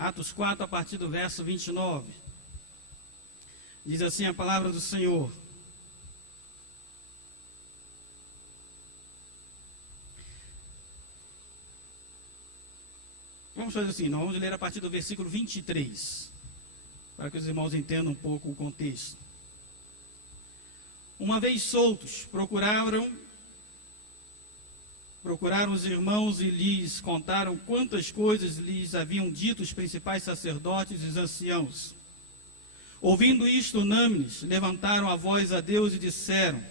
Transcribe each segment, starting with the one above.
Atos 4, a partir do verso 29. Diz assim a palavra do Senhor. Vamos fazer assim, nós vamos ler a partir do versículo 23, para que os irmãos entendam um pouco o contexto. Uma vez soltos, procuraram os irmãos e lhes contaram quantas coisas lhes haviam dito os principais sacerdotes e os anciãos. Ouvindo isto, unânimes, levantaram a voz a Deus e disseram: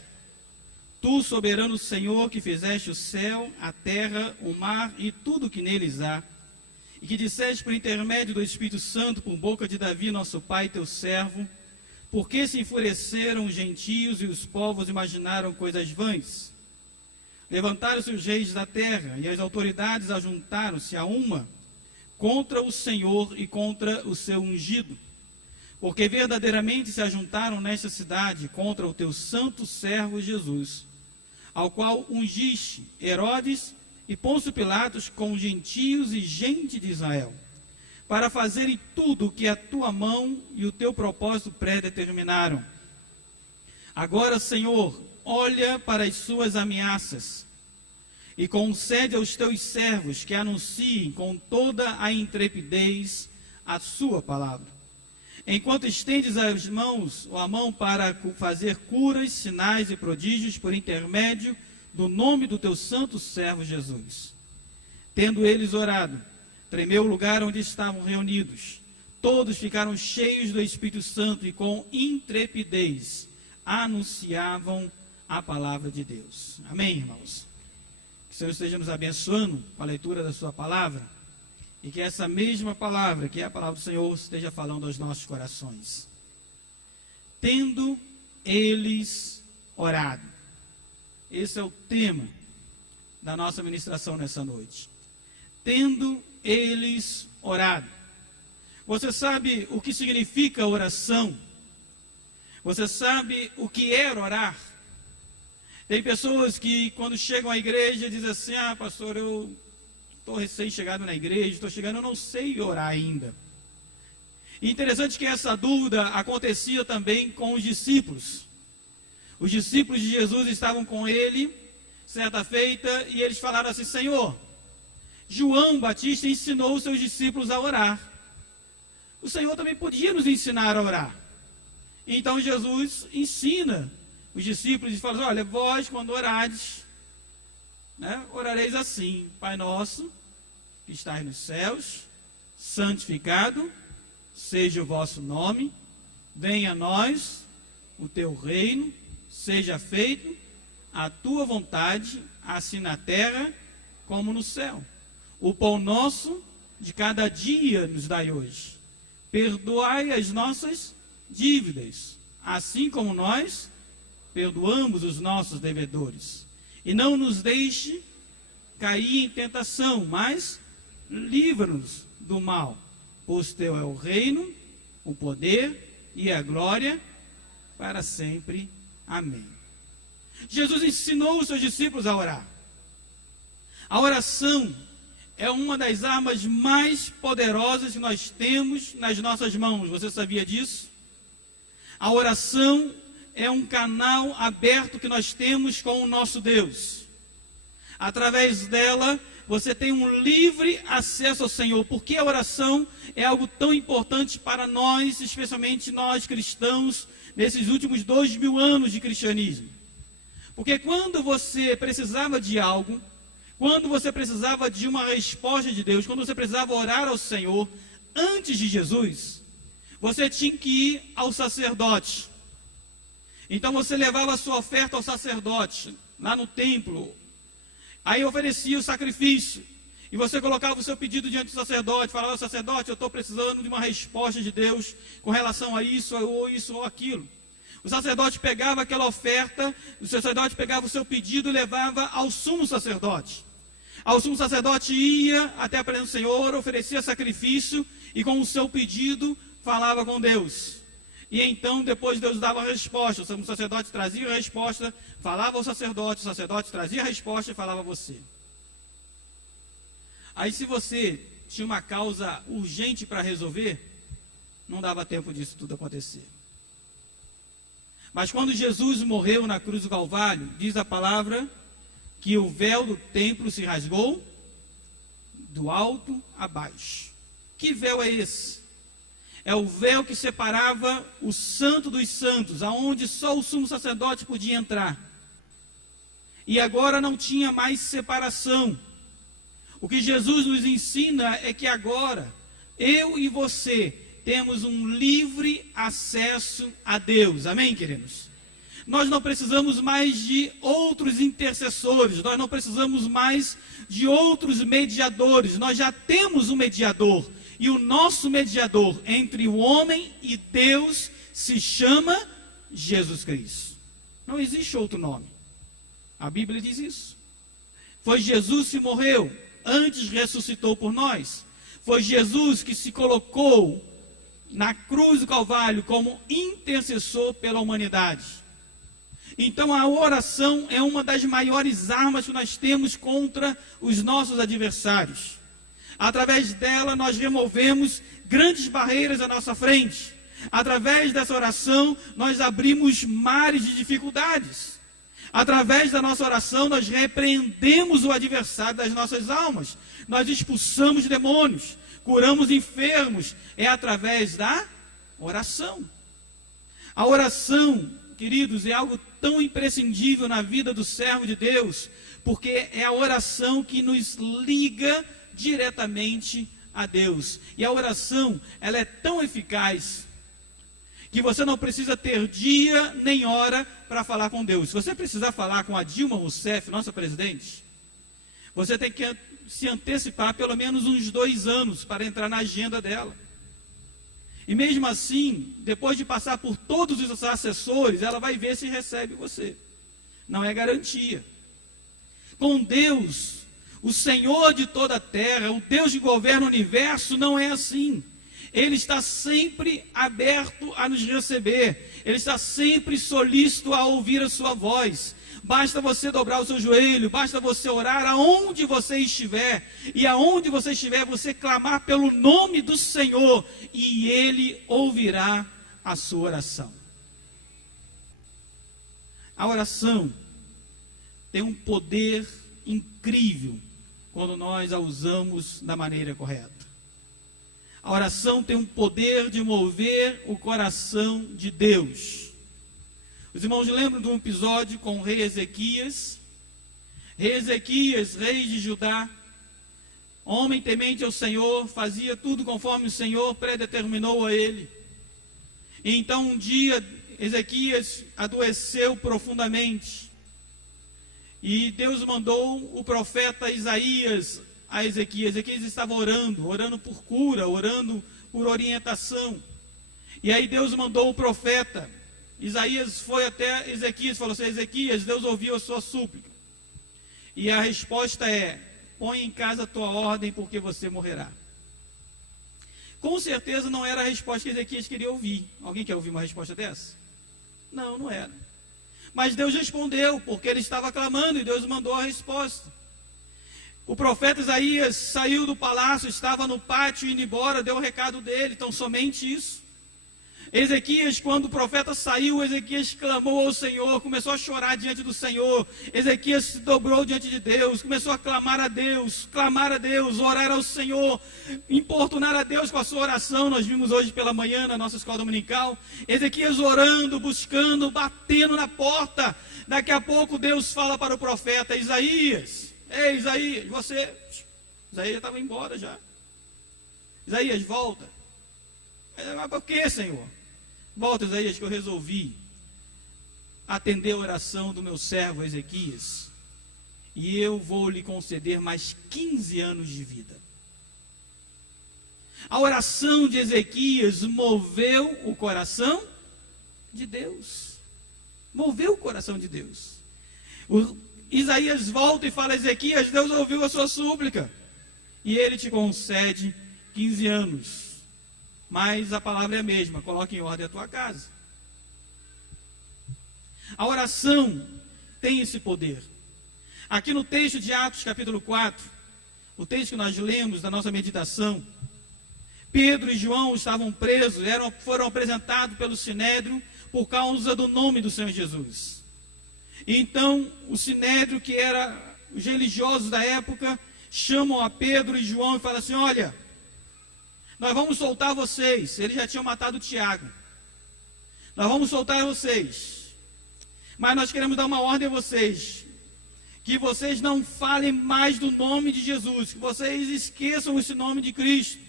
Tu, soberano Senhor, que fizeste o céu, a terra, o mar e tudo o que neles há, e que disseste por intermédio do Espírito Santo, por boca de Davi, nosso pai, teu servo, por que se enfureceram os gentios e os povos imaginaram coisas vãs? Levantaram-se os reis da terra, e as autoridades ajuntaram-se a uma contra o Senhor e contra o seu ungido. Porque verdadeiramente se ajuntaram nesta cidade contra o teu santo servo Jesus, ao qual ungiste Herodes e Pôncio Pilatos com gentios e gente de Israel, para fazerem tudo o que a tua mão e o teu propósito predeterminaram. Agora, Senhor, olha para as suas ameaças e concede aos teus servos que anunciem com toda a intrepidez a sua palavra. Enquanto estendes a mão para fazer curas, sinais e prodígios por intermédio do nome do teu santo servo Jesus. Tendo eles orado, tremeu o lugar onde estavam reunidos. Todos ficaram cheios do Espírito Santo e com intrepidez anunciavam a palavra de Deus. Amém, irmãos? Que o Senhor esteja nos abençoando com a leitura da sua palavra e que essa mesma palavra, que é a palavra do Senhor, esteja falando aos nossos corações. Tendo eles orado. Esse é o tema da nossa ministração nessa noite. Tendo eles orado. Você sabe o que significa oração? Você sabe o que é orar? Tem pessoas que quando chegam à igreja dizem assim: ah, pastor, eu estou recém-chegado na igreja, estou chegando, eu não sei orar ainda. E interessante que essa dúvida acontecia também com os discípulos. Os discípulos de Jesus estavam com ele, certa feita, e eles falaram assim: Senhor, João Batista ensinou os seus discípulos a orar. O Senhor também podia nos ensinar a orar. Então Jesus ensina os discípulos e fala: olha, vós quando orardes, orareis assim: Pai nosso, que estais nos céus, santificado seja o vosso nome, venha a nós o teu reino, seja feito a tua vontade, assim na terra como no céu. O pão nosso de cada dia nos dai hoje. Perdoai as nossas dívidas, assim como nós perdoamos os nossos devedores. E não nos deixe cair em tentação, mas livra-nos do mal. Pois teu é o reino, o poder e a glória para sempre. Amém. Jesus ensinou os seus discípulos a orar. A oração é uma das armas mais poderosas que nós temos nas nossas mãos. Você sabia disso? A oração é um canal aberto que nós temos com o nosso Deus. Através dela, você tem um livre acesso ao Senhor. Porque a oração é algo tão importante para nós, especialmente nós cristãos, nesses últimos 2000 anos de cristianismo. Porque quando você precisava de algo, quando você precisava de uma resposta de Deus, quando você precisava orar ao Senhor, antes de Jesus, você tinha que ir ao sacerdote. Então você levava a sua oferta ao sacerdote, lá no templo. Aí oferecia o sacrifício. E você colocava o seu pedido diante do sacerdote, falava: sacerdote, eu estou precisando de uma resposta de Deus com relação a isso ou aquilo. O sacerdote pegava aquela oferta, o sacerdote pegava o seu pedido e levava ao sumo sacerdote. Ao sumo sacerdote ia até a presença do Senhor, oferecia sacrifício e com o seu pedido falava com Deus. E então depois Deus dava a resposta, o sumo sacerdote trazia a resposta, falava ao sacerdote, o sacerdote trazia a resposta e falava a você. Aí se você tinha uma causa urgente para resolver, não dava tempo disso tudo acontecer. Mas quando Jesus morreu na cruz do Calvário, diz a palavra que o véu do templo se rasgou do alto a baixo. Que véu é esse? É o véu que separava o santo dos santos, aonde só o sumo sacerdote podia entrar. E agora não tinha mais separação. O que Jesus nos ensina é que agora, eu e você, temos um livre acesso a Deus. Amém, queridos? Nós não precisamos mais de outros intercessores, nós não precisamos mais de outros mediadores, nós já temos um mediador. E o nosso mediador entre o homem e Deus se chama Jesus Cristo. Não existe outro nome. A Bíblia diz isso. Foi Jesus que morreu, antes ressuscitou por nós. Foi Jesus que se colocou na cruz do Calvário como intercessor pela humanidade. Então a oração é uma das maiores armas que nós temos contra os nossos adversários. Através dela nós removemos grandes barreiras à nossa frente. Através dessa oração nós abrimos mares de dificuldades. Através da nossa oração nós repreendemos o adversário das nossas almas. Nós expulsamos demônios, curamos enfermos. É através da oração. A oração, queridos, é algo tão imprescindível na vida do servo de Deus, porque é a oração que nos liga diretamente a Deus. E a oração, ela é tão eficaz que você não precisa ter dia nem hora para falar com Deus. Se você precisar falar com a Dilma Rousseff, nossa presidente, você tem que se antecipar pelo menos uns 2 anos para entrar na agenda dela. E mesmo assim, depois de passar por todos os assessores, ela vai ver se recebe você. Não é garantia. Com Deus, o Senhor de toda a terra, o Deus que governa o universo, não é assim. Ele está sempre aberto a nos receber. Ele está sempre solícito a ouvir a sua voz. Basta você dobrar o seu joelho, basta você orar aonde você estiver. E aonde você estiver, você clamar pelo nome do Senhor. E Ele ouvirá a sua oração. A oração tem um poder incrível quando nós a usamos da maneira correta. A oração tem um poder de mover o coração de Deus. Os irmãos lembram de um episódio com o rei Ezequias? Rei Ezequias, rei de Judá, homem temente ao Senhor, fazia tudo conforme o Senhor predeterminou a ele. E então um dia Ezequias adoeceu profundamente. E Deus mandou o profeta Isaías a Ezequias. Ezequias estava orando por cura, orando por orientação. E aí Deus mandou o profeta. Isaías foi até Ezequias e falou assim: Ezequias, Deus ouviu a sua súplica. E a resposta é: põe em casa a tua ordem, porque você morrerá. Com certeza não era a resposta que Ezequias queria ouvir. Alguém quer ouvir uma resposta dessa? Não, não era. Mas Deus respondeu, porque ele estava clamando e Deus mandou a resposta. O profeta Isaías saiu do palácio, estava no pátio indo embora, deu o recado dele, então somente isso. Ezequias, quando o profeta saiu, Ezequias clamou ao Senhor, começou a chorar diante do Senhor. Ezequias se dobrou diante de Deus, começou a clamar a Deus, orar ao Senhor, importunar a Deus com a sua oração. Nós vimos hoje pela manhã na nossa escola dominical, Ezequias orando, buscando, batendo na porta. Daqui a pouco Deus fala para o profeta Isaías: ei, Isaías, você... Isaías já estava embora já. Isaías, volta. Mas por que, Senhor? Volta, Isaías, que eu resolvi atender a oração do meu servo Ezequias, e eu vou lhe conceder mais 15 anos de vida. A oração de Ezequias moveu o coração de Deus. Moveu o coração de Deus. Isaías volta e fala: Ezequias, Deus ouviu a sua súplica, e Ele te concede 15 anos. Mas a palavra é a mesma: coloque em ordem a tua casa. A oração tem esse poder. Aqui no texto de Atos capítulo 4, o texto que nós lemos da nossa meditação, Pedro e João estavam presos, foram apresentados pelo Sinédrio por causa do nome do Senhor Jesus. Então, o Sinédrio, que era os religiosos da época, chamam a Pedro e João e falam assim: olha, nós vamos soltar vocês. Eles já tinham matado Tiago. Nós vamos soltar vocês, mas nós queremos dar uma ordem a vocês, que vocês não falem mais do nome de Jesus, que vocês esqueçam esse nome de Cristo,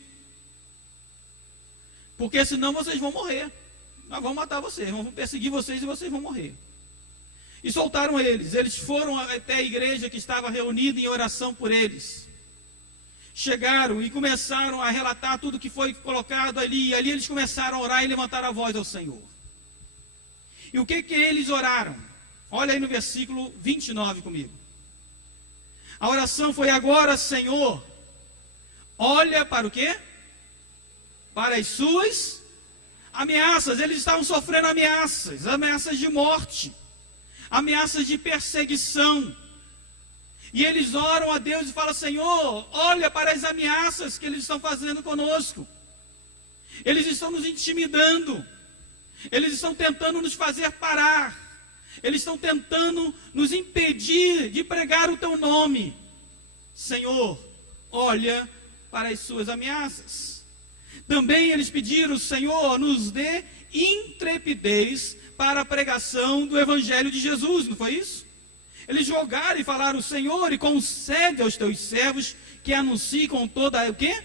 porque senão vocês vão morrer. Nós vamos matar vocês, vamos perseguir vocês e vocês vão morrer. E soltaram eles. Eles foram até a igreja que estava reunida em oração por eles. Chegaram e começaram a relatar tudo que foi colocado ali. E ali eles começaram a orar e levantar a voz ao Senhor. E o que eles oraram? Olha aí no versículo 29 comigo. A oração foi: agora, Senhor, olha para o quê? Para as suas ameaças. Eles estavam sofrendo ameaças, ameaças de morte, ameaças de perseguição. E eles oram a Deus e falam: Senhor, olha para as ameaças que eles estão fazendo conosco. Eles estão nos intimidando. Eles estão tentando nos fazer parar. Eles estão tentando nos impedir de pregar o teu nome. Senhor, olha para as suas ameaças. Também eles pediram: Senhor, nos dê intrepidez para a pregação do Evangelho de Jesus, não foi isso? Eles jogaram e falaram: Senhor, e concede aos teus servos que anunciem com toda o quê?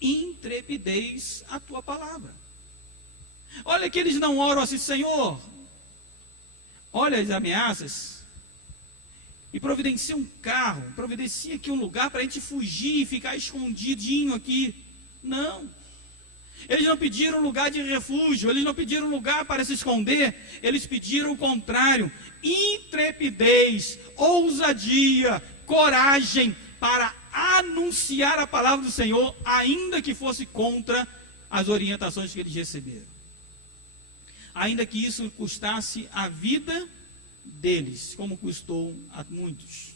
Intrepidez a tua palavra. Olha que eles não oram assim: Senhor, olha as ameaças e providencia um carro, providencia aqui um lugar para a gente fugir e ficar escondidinho aqui. Não. Eles não pediram lugar de refúgio, eles não pediram lugar para se esconder, eles pediram o contrário: intrepidez, ousadia, coragem para anunciar a palavra do Senhor, ainda que fosse contra as orientações que eles receberam, ainda que isso custasse a vida deles, como custou a muitos.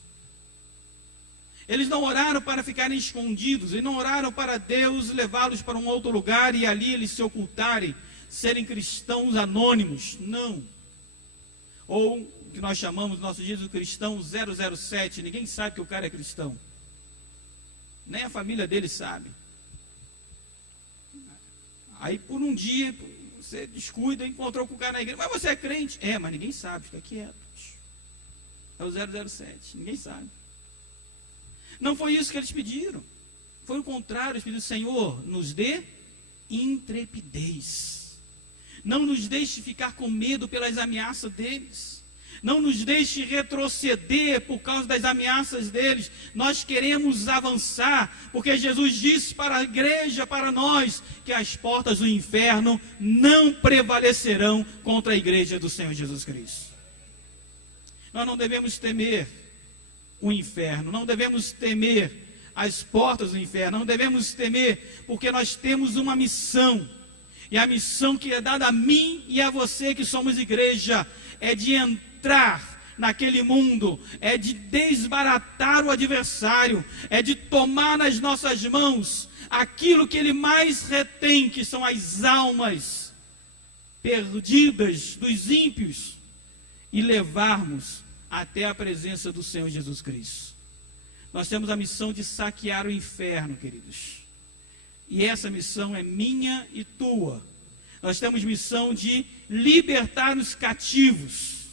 Eles não oraram para ficarem escondidos, e não oraram para Deus levá-los para um outro lugar e ali eles se ocultarem, serem cristãos anônimos. Não. Ou o que nós chamamos nos nossos dias de cristão 007, ninguém sabe que o cara é cristão. Nem a família dele sabe. Aí por um dia você descuida, encontrou com o cara na igreja: mas você é crente? É, mas ninguém sabe, fica quieto. É o 007, ninguém sabe. Não foi isso que eles pediram. Foi o contrário. Eles pediram: Senhor, nos dê intrepidez. Não nos deixe ficar com medo pelas ameaças deles. Não nos deixe retroceder por causa das ameaças deles. Nós queremos avançar, porque Jesus disse para a igreja, para nós, que as portas do inferno não prevalecerão contra a igreja do Senhor Jesus Cristo. Nós não devemos temer o inferno, não devemos temer as portas do inferno, não devemos temer, porque nós temos uma missão, e a missão que é dada a mim e a você que somos igreja, é de entrar naquele mundo, é de desbaratar o adversário, é de tomar nas nossas mãos aquilo que ele mais retém, que são as almas perdidas dos ímpios, e levarmos até a presença do Senhor Jesus Cristo. Nós temos a missão de saquear o inferno, queridos. E essa missão é minha e tua. Nós temos missão de libertar os cativos,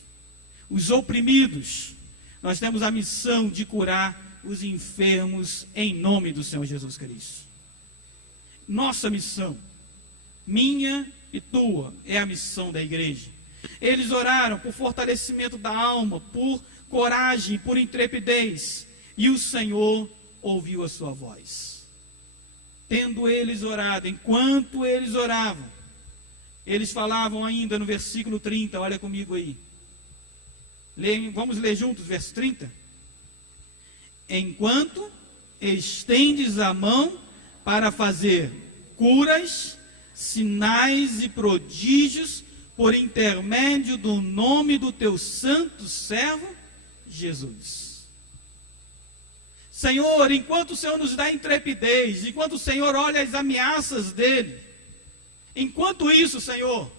os oprimidos. Nós temos a missão de curar os enfermos em nome do Senhor Jesus Cristo. Nossa missão, minha e tua, é a missão da igreja. Eles oraram por fortalecimento da alma, por coragem, por intrepidez, e o Senhor ouviu a sua voz. Tendo eles orado, enquanto eles oravam, eles falavam ainda no versículo 30, olha comigo aí. Vamos ler juntos, verso 30. Enquanto estendes a mão para fazer curas, sinais e prodígios, por intermédio do nome do teu santo servo, Jesus. Senhor, enquanto o Senhor nos dá intrepidez, enquanto o Senhor olha as ameaças dele, enquanto isso, Senhor,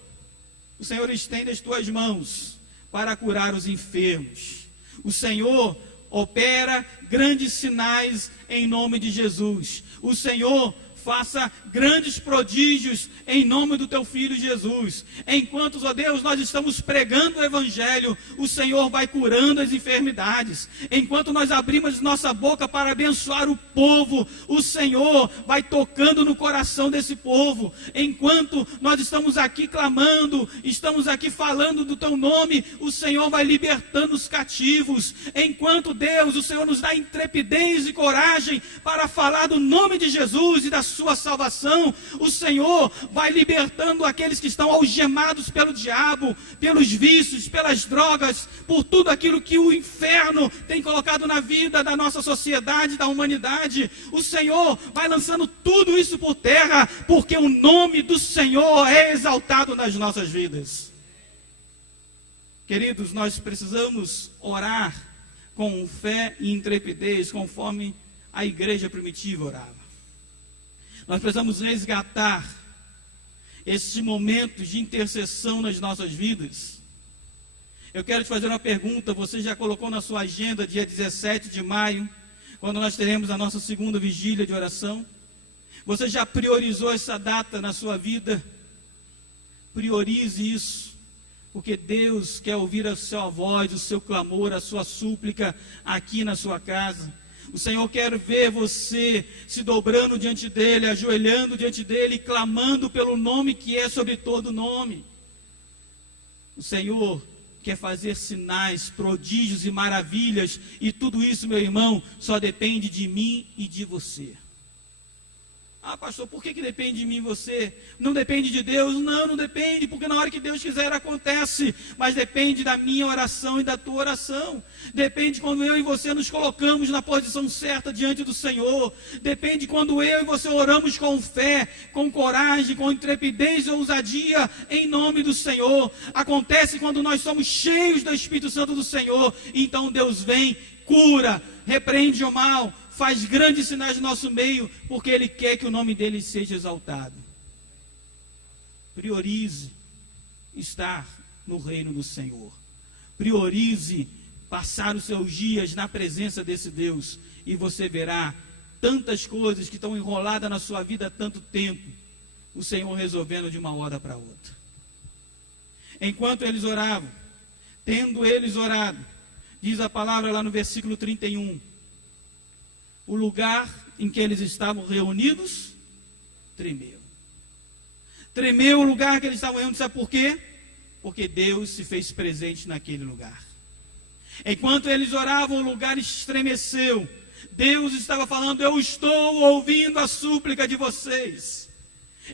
o Senhor estende as tuas mãos para curar os enfermos. O Senhor opera grandes sinais em nome de Jesus. O Senhor faça grandes prodígios em nome do teu Filho Jesus. Enquanto, ó Deus, nós estamos pregando o Evangelho, o Senhor vai curando as enfermidades. Enquanto nós abrimos nossa boca para abençoar o povo, o Senhor vai tocando no coração desse povo. Enquanto nós estamos aqui clamando, estamos aqui falando do teu nome, o Senhor vai libertando os cativos. Enquanto, Deus, o Senhor nos dá intrepidez e coragem para falar do nome de Jesus e da sua salvação, o Senhor vai libertando aqueles que estão algemados pelo diabo, pelos vícios, pelas drogas, por tudo aquilo que o inferno tem colocado na vida da nossa sociedade, da humanidade. O Senhor vai lançando tudo isso por terra, porque o nome do Senhor é exaltado nas nossas vidas. Queridos, nós precisamos orar com fé e intrepidez, conforme a igreja primitiva orava. Nós precisamos resgatar esses momentos de intercessão nas nossas vidas. Eu quero te fazer uma pergunta. Você já colocou na sua agenda dia 17 de maio, quando nós teremos a nossa segunda vigília de oração? Você já priorizou essa data na sua vida? Priorize isso, porque Deus quer ouvir a sua voz, o seu clamor, a sua súplica aqui na sua casa. O Senhor quer ver você se dobrando diante dEle, ajoelhando diante dEle, clamando pelo nome que é sobre todo nome. O Senhor quer fazer sinais, prodígios e maravilhas, e tudo isso, meu irmão, só depende de mim e de você. Ah, pastor, por que depende de mim e você? Não depende de Deus? Não depende, porque na hora que Deus quiser acontece, mas depende da minha oração e da tua oração. Depende quando eu e você nos colocamos na posição certa diante do Senhor. Depende quando eu e você oramos com fé, com coragem, com intrepidez e ousadia em nome do Senhor. Acontece quando nós somos cheios do Espírito Santo do Senhor. Então Deus vem, cura, repreende o mal, faz grandes sinais no nosso meio, porque Ele quer que o nome dEle seja exaltado. Priorize estar no reino do Senhor. Priorize passar os seus dias na presença desse Deus, e você verá tantas coisas que estão enroladas na sua vida há tanto tempo, o Senhor resolvendo de uma hora para outra. Enquanto eles oravam, tendo eles orado, diz a palavra lá no versículo 31, o lugar em que eles estavam reunidos tremeu. Tremeu o lugar que eles estavam reunidos, sabe por quê? Porque Deus se fez presente naquele lugar. Enquanto eles oravam, o lugar estremeceu. Deus estava falando: eu estou ouvindo a súplica de vocês.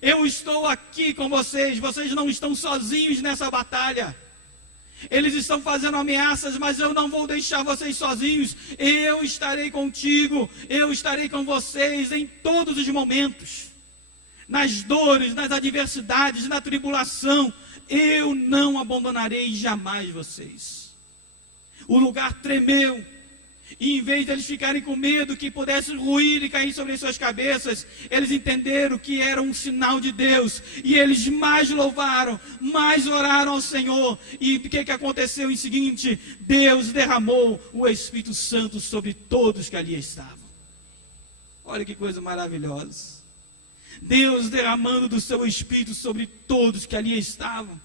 Eu estou aqui com vocês. Vocês não estão sozinhos nessa batalha. Eles estão fazendo ameaças, mas eu não vou deixar vocês sozinhos. Eu estarei contigo, eu estarei com vocês em todos os momentos. Nas dores, nas adversidades, na tribulação, eu não abandonarei jamais vocês. O lugar tremeu. E em vez de eles ficarem com medo que pudesse ruir e cair sobre as suas cabeças, eles entenderam que era um sinal de Deus. E eles mais louvaram, mais oraram ao Senhor. E o que aconteceu em seguinte? Deus derramou o Espírito Santo sobre todos que ali estavam. Olha que coisa maravilhosa. Deus derramando do seu Espírito sobre todos que ali estavam.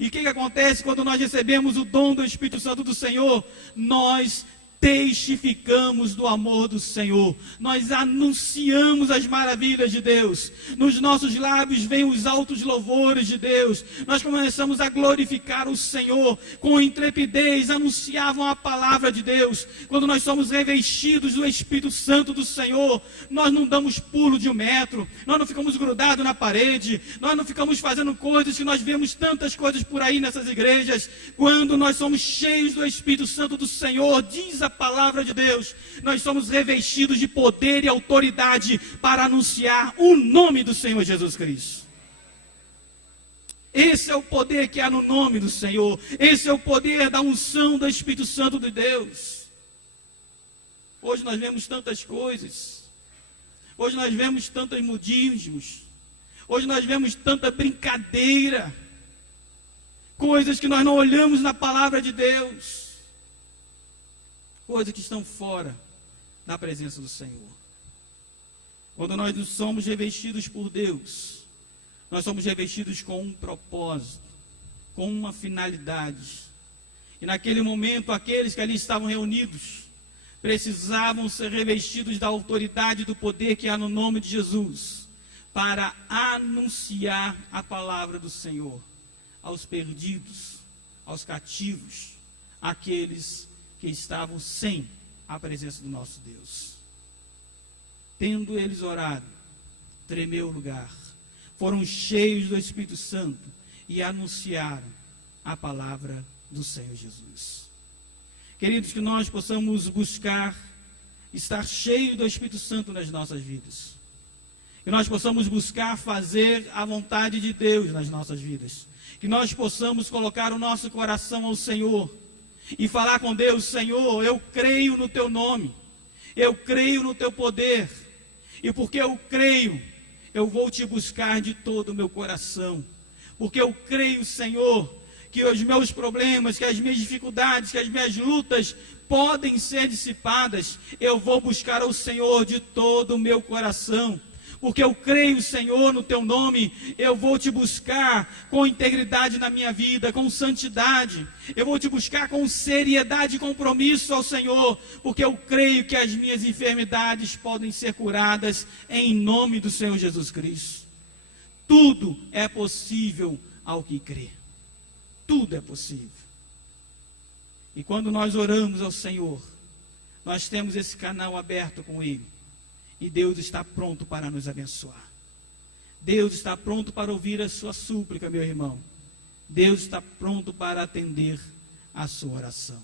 E o que acontece quando nós recebemos o dom do Espírito Santo do Senhor? Nós testificamos do amor do Senhor. Nós anunciamos as maravilhas de Deus. Nos nossos lábios vêm os altos louvores de Deus. Nós começamos a glorificar o Senhor. Com intrepidez anunciavam a palavra de Deus. Quando nós somos revestidos do Espírito Santo do Senhor, nós não damos pulo de 1 metro. Nós não ficamos grudados na parede. Nós não ficamos fazendo coisas que nós vemos tantas coisas por aí nessas igrejas. Quando nós somos cheios do Espírito Santo do Senhor, diz a palavra de Deus, nós somos revestidos de poder e autoridade para anunciar o nome do Senhor Jesus Cristo. Esse é o poder que há no nome do Senhor. Esse é o poder da unção do Espírito Santo de Deus. Hoje nós vemos tantas coisas. Hoje nós vemos tantos modismos. Hoje nós vemos tanta brincadeira. Coisas que nós não olhamos na palavra de Deus. Coisas que estão fora da presença do Senhor. Quando nós não somos revestidos por Deus, nós somos revestidos com um propósito, com uma finalidade. E naquele momento, aqueles que ali estavam reunidos, precisavam ser revestidos da autoridade e do poder que há no nome de Jesus, para anunciar a palavra do Senhor aos perdidos, aos cativos, àqueles que estavam sem a presença do nosso Deus. Tendo eles orado, tremeu o lugar, foram cheios do Espírito Santo e anunciaram a palavra do Senhor Jesus. Queridos, que nós possamos buscar estar cheios do Espírito Santo nas nossas vidas. Que nós possamos buscar fazer a vontade de Deus nas nossas vidas. Que nós possamos colocar o nosso coração ao Senhor e falar com Deus: Senhor, eu creio no Teu nome, eu creio no Teu poder, e porque eu creio, eu vou Te buscar de todo o meu coração, porque eu creio, Senhor, que os meus problemas, que as minhas dificuldades, que as minhas lutas podem ser dissipadas. Eu vou buscar ao Senhor de todo o meu coração, porque eu creio, Senhor, no Teu nome. Eu vou Te buscar com integridade na minha vida, com santidade. Eu vou Te buscar com seriedade e compromisso ao Senhor, porque eu creio que as minhas enfermidades podem ser curadas em nome do Senhor Jesus Cristo. Tudo é possível ao que crê. Tudo é possível. E quando nós oramos ao Senhor, nós temos esse canal aberto com Ele. E Deus está pronto para nos abençoar. Deus está pronto para ouvir a sua súplica, meu irmão. Deus está pronto para atender a sua oração.